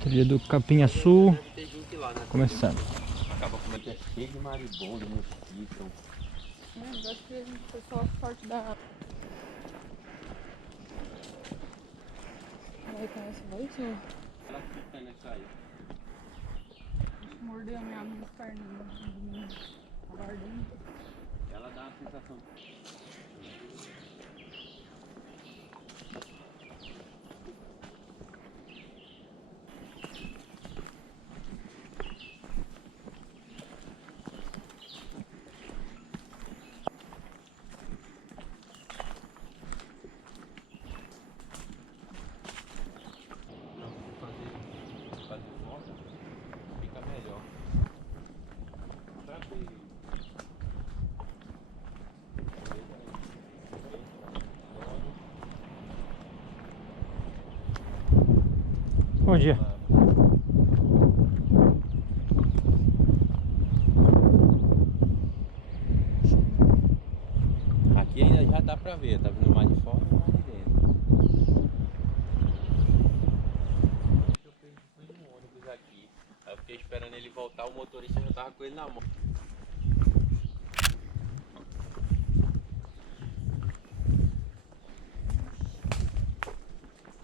Trilha do Capinha-Sul. Começando. Acaba como é que é cheio de maribondo, mosquito. Acho que a gente foi só a sorte da... Vai conhecer o Valtinho? Ela fica nessa aí. Acho que mordeu a minha perninha. Tava ardendo. Ela dá uma sensação. Bom dia. Aqui ainda já dá pra ver, tá vendo mais de fora e mais de dentro. Eu fui no ônibus aqui, aí eu fiquei esperando ele voltar, o motorista já tava com ele na mão.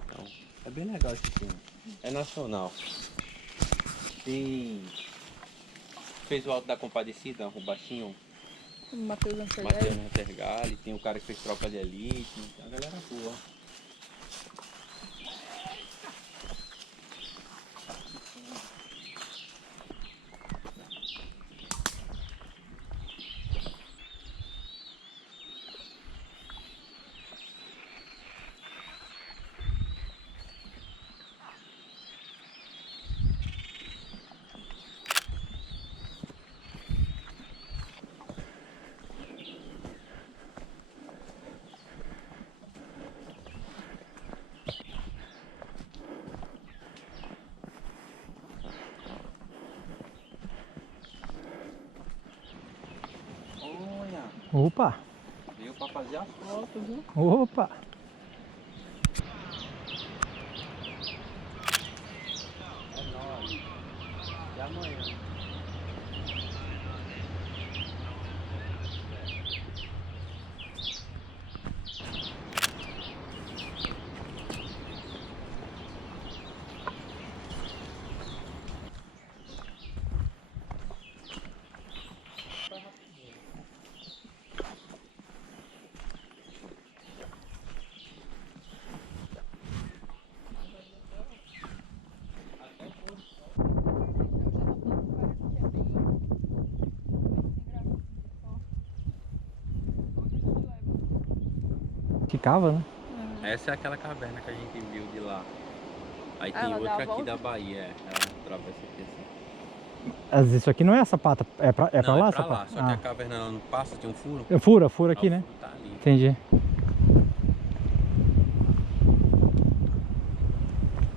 Então, é bem legal esse filme. É nacional. Tem... Fez o Alto da Compadecida, o baixinho. Matheus Matheus Nantergalli, tem o cara que fez Tropa de Elite, tem a galera boa. Olha, Opa! veio pra fazer a foto, viu? Opa! É nóis. Até amanhã. Ficava, né? Essa é aquela caverna que a gente viu de lá. Aí tem Ela dá a outra aqui volta? da Bahia, ela atravessa aqui assim. Mas isso aqui não é a sapata, é pra Não, lá, é pra sapata? lá, só que a caverna ela não passa, tem um furo. Fura aqui, Aí o né? furo tá ali. Entendi.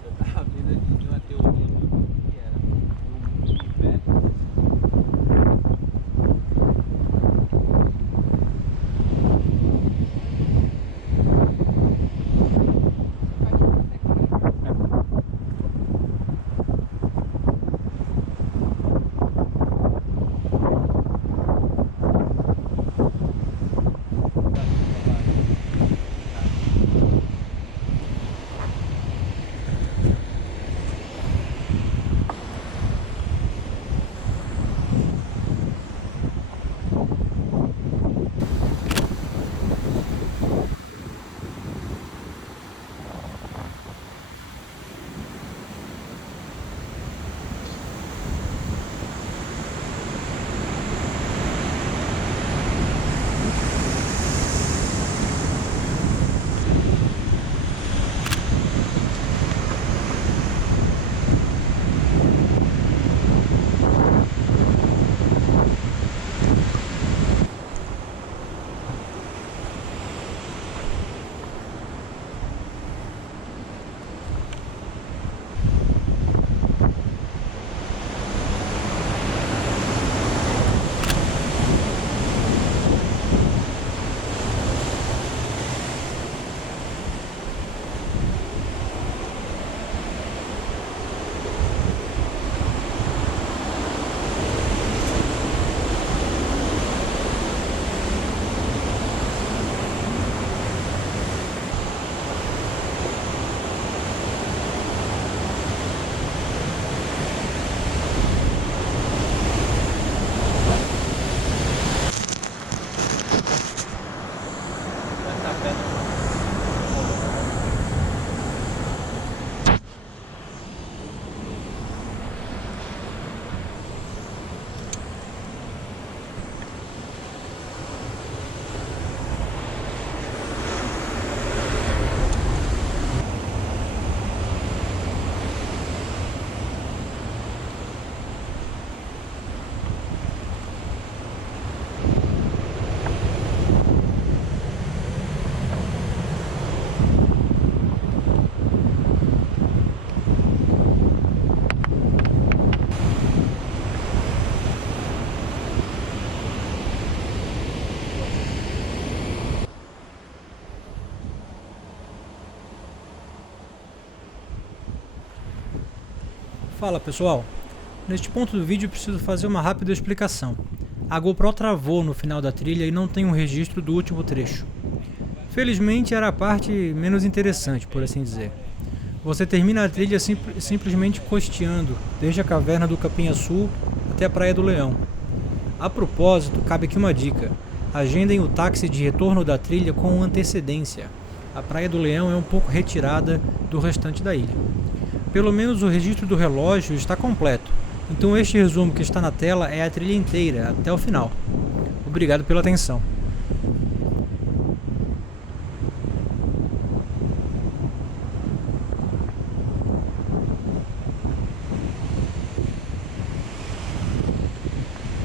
Eu tava vendo aqui de uma teoria que era do universo. Fala pessoal, neste ponto do vídeo eu preciso fazer uma rápida explicação. A GoPro travou no final da trilha e não tem um registro do último trecho. Felizmente era a parte menos interessante, por assim dizer. Você termina a trilha simplesmente costeando, desde a caverna do Capinha-Sul até a Praia do Leão. A propósito, cabe aqui uma dica: agendem o táxi de retorno da trilha com antecedência. A Praia do Leão é um pouco retirada do restante da ilha. Pelo menos o registro do relógio está completo, então este resumo que está na tela é a trilha inteira, até o final. Obrigado pela atenção.